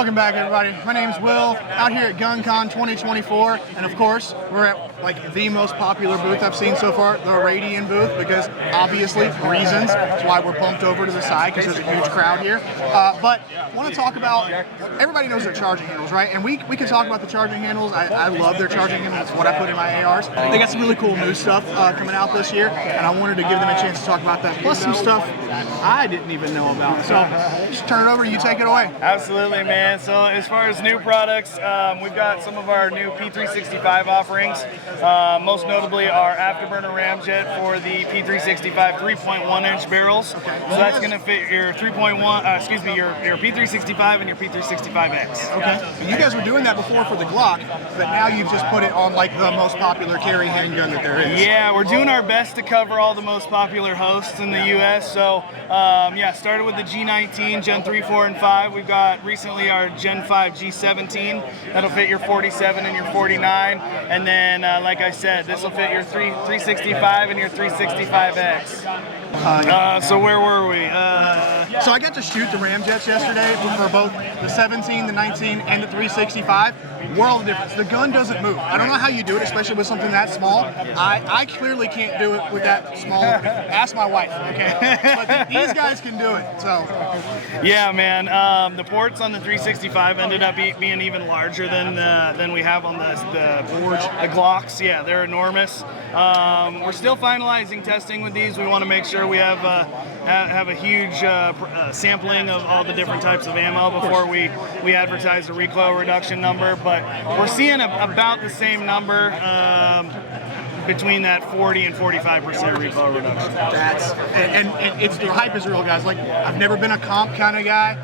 Welcome back, everybody. My name's Will, out here at GunCon 2024, and of course, we're at like the most popular booth I've seen so far, the Radian booth, because obviously reasons. That's why we're bumped over to the side, because there's a huge crowd here. But I want to talk about, everybody knows their charging handles, right? And we can talk about the charging handles. I love their charging handles. It's what I put in my ARs. They got some really cool new stuff coming out this year, and I wanted to give them a chance to talk about that, plus some stuff I didn't even know about. So just turn it over, you take it away. Absolutely, man. So as far as new products, we've got some of our new P365 offerings. Most notably our afterburner ramjet for the P365 3.1-inch barrels. Okay. So that's going to fit your 3.1, your P365 and your P365X. Okay. You guys were doing that before for the Glock, but now you've just put it on like the most popular carry handgun that there is. Yeah, we're doing our best to cover all the most popular hosts in the U.S. So yeah, started with the G19, Gen 3, 4, and 5. We've got recently our Gen 5 G17. That'll fit your 47 and your 49. And then, like I said, this will fit your 365 and your 365X. So where were we? So I got to shoot the ramjets yesterday for both the 17, the 19, and the 365. World of difference. The gun doesn't move. I don't know how you do it, especially with something that small. I clearly can't do it with that small. Ask my wife, okay? But these guys can do it, so. Yeah, man. The ports on the 365 ended up being even larger than we have on the Glocks. Yeah, they're enormous. We're still finalizing testing with these. We want to make sure we have a huge sampling of all the different types of ammo before we advertise the recoil reduction number. But we're seeing about the same number between that 40 and 45% recoil reduction. And it's the hype is real, guys. Like, I've never been a comp kind of guy.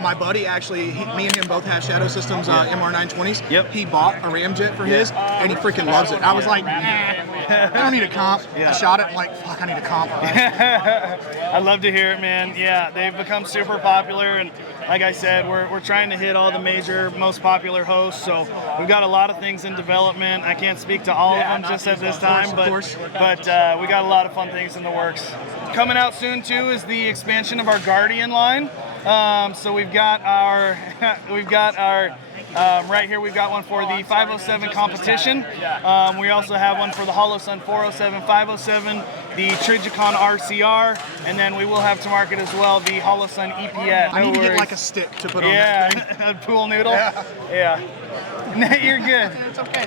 My buddy actually, me and him both have Shadow Systems MR920s. Yep. He bought a ramjet for his, and he freaking loves it. I was like, nah, I don't need a comp. I shot it, and like, fuck, I need a comp. I love to hear it, man. Yeah, they've become super popular, and like I said, we're trying to hit all the major, most popular hosts. So we've got a lot of things in development. I can't speak to all of them just at this time, but we got a lot of fun things in the works. Coming out soon too is the expansion of our Guardian line. So we've got our right here, we've got one for the 507 competition. We also have one for the Holosun 407, 507, the Trijicon RCR, and then we will have to market as well the Holosun EPS. I need to get like a stick to put on that thing. Yeah, a pool noodle. Yeah. You're good. It's okay.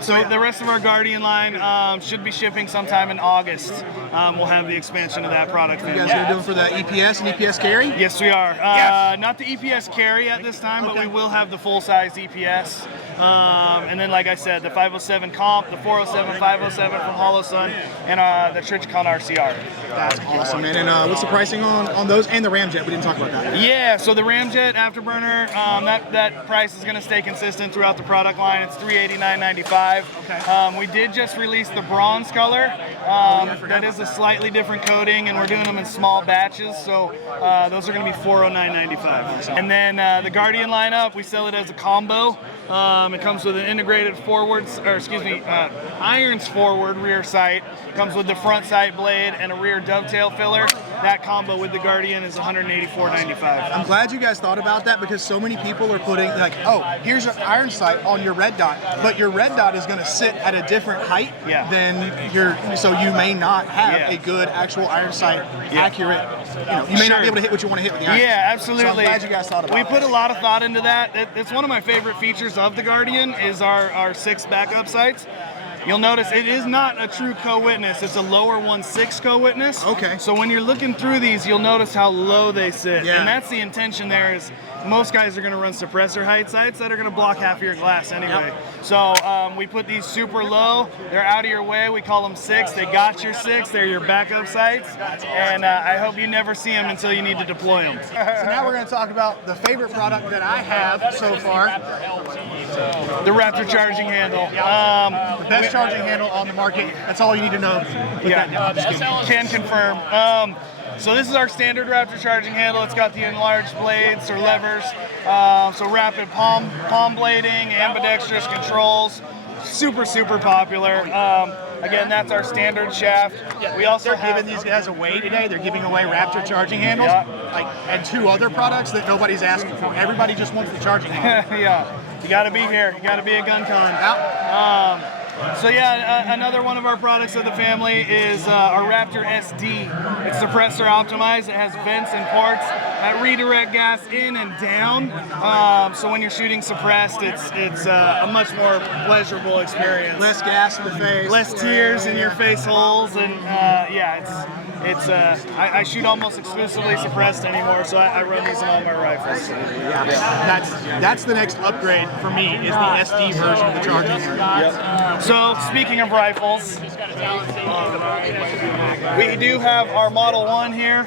So the rest of our Guardian line should be shipping sometime in August. We'll have the expansion of that product. You guys are doing for the EPS and EPS carry? Yes, we are. Yes. Not the EPS carry at this time, but we will have the full-size EPS. And then, like I said, the 507 comp, the 407, 507 from Holosun, and the Trijicon RCR. That's awesome, man. And what's the pricing on those? And the ramjet, we didn't talk about that. Yeah, so the ramjet afterburner, that price is going to stay consistent throughout the product line. It's $389.95. Okay. We did just release the bronze color. That is a slightly different coating, and we're doing them in small batches, so those are going to be $409.95. And then the Guardian lineup, we sell it as a combo. It comes with an integrated irons forward rear sight. Comes with the front sight blade and a rear dovetail filler. That combo with the Guardian is $184.95. I'm glad you guys thought about that, because so many people are putting like, oh, here's an iron sight on your red dot, but your red dot is going to sit at a different height than so you may not have a good actual iron sight accurate. You may not be able to hit what you want to hit with the iron. Yeah, absolutely. So I'm glad you guys thought about it. We put a lot of thought into that. It's one of my favorite features of the Guardian is our 6 backup sights. You'll notice it is not a true co-witness. It's a lower 1/6 co-witness. Okay. So when you're looking through these, you'll notice how low they sit. Yeah. And that's the intention there is most guys are going to run suppressor height sights that are going to block half of your glass anyway. Yep. So we put these super low. They're out of your way. We call them 6. They got your 6. They're your backup sights. And I hope you never see them until you need to deploy them. So now we're going to talk about the favorite product that I have so far. The Raptor charging handle. The best charging handle on the market. That's all you need to know. Can confirm. So this is our standard Raptor charging handle. It's got the enlarged blades or levers. So rapid palm blading, ambidextrous controls. Super popular. Again, that's our standard shaft. We also They're have giving these guys away today. They're giving away Raptor charging handles, and 2 other products that nobody's asking for. Everybody just wants the charging handle. Yeah, you got to be here. You got to be at GunCon. So yeah, another one of our products of the family is our Raptor SD. It's suppressor optimized. It has vents and ports that redirect gas in and down. So when you're shooting suppressed, it's a much more pleasurable experience. Less gas in the face. Less tears in your face holes, and I shoot almost exclusively suppressed anymore, so I run these in all my rifles. Yeah, that's the next upgrade for me is the SD version of the charging handle. So speaking of rifles, we do have our Model 1 here.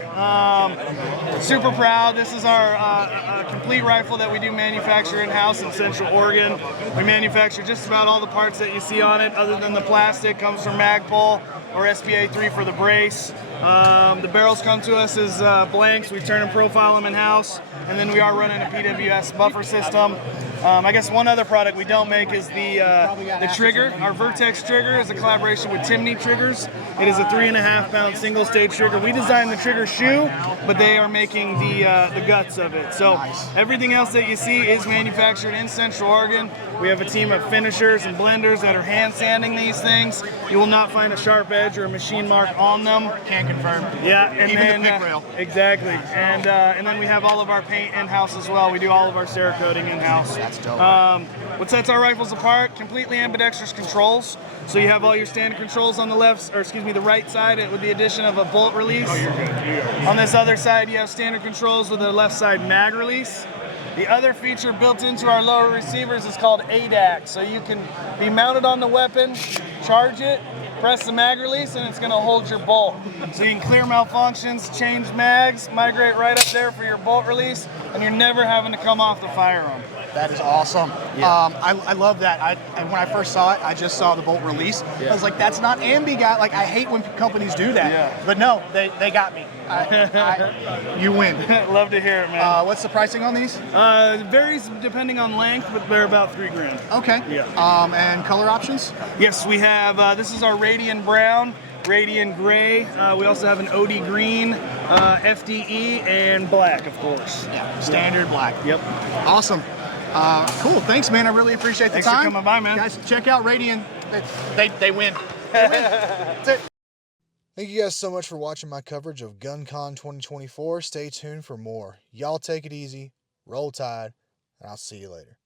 Super proud. This is our complete rifle that we do manufacture in-house in Central Oregon. We manufacture just about all the parts that you see on it, other than the plastic comes from Magpul or SPA3 for the brace. The barrels come to us as blanks. We turn and profile them in-house, and then we are running a PWS buffer system. I guess one other product we don't make is the trigger. Our Vertex trigger is a collaboration with Timney Triggers. It is a 3.5-pound single stage trigger. We designed the trigger shoe, but they are making the guts of it. So everything else that you see is manufactured in Central Oregon. We have a team of finishers and blenders that are hand sanding these things. You will not find a sharp edge or a machine mark on them. Can confirm. Yeah, and even then the pick rail. Exactly, and then we have all of our paint in-house as well. We do all of our Cerakoting in-house. That's dope. What sets our rifles apart? Completely ambidextrous controls. So you have all your standard controls on the the right side with the addition of a bolt release. You're good. On this other side, you have standard controls with a left side mag release. The other feature built into our lower receivers is called ADAC. So you can be mounted on the weapon, charge it, press the mag release, and it's going to hold your bolt. So you can clear malfunctions, change mags, migrate right up there for your bolt release, and you're never having to come off the firearm. That is awesome. Yeah. I love that. When I first saw it, I just saw the bolt release. I was like, that's not ambi, guy. Like, I hate when companies do that. Yeah. But no, they got me. You win. Love to hear it, man. What's the pricing on these? It varies depending on length, but they're about $3,000. Okay. Yeah. And color options? Yes, we have, this is our Radian Brown, Radian Gray. We also have an OD Green, FDE, and black, of course. Yeah, standard black. Yep. Awesome. Cool. Thanks, man. I really appreciate the Thanks time. for coming by, man. Guys, check out Radian. They win. They win. That's it. Thank you guys so much for watching my coverage of GunCon 2024. Stay tuned for more. Y'all take it easy, roll tide, and I'll see you later.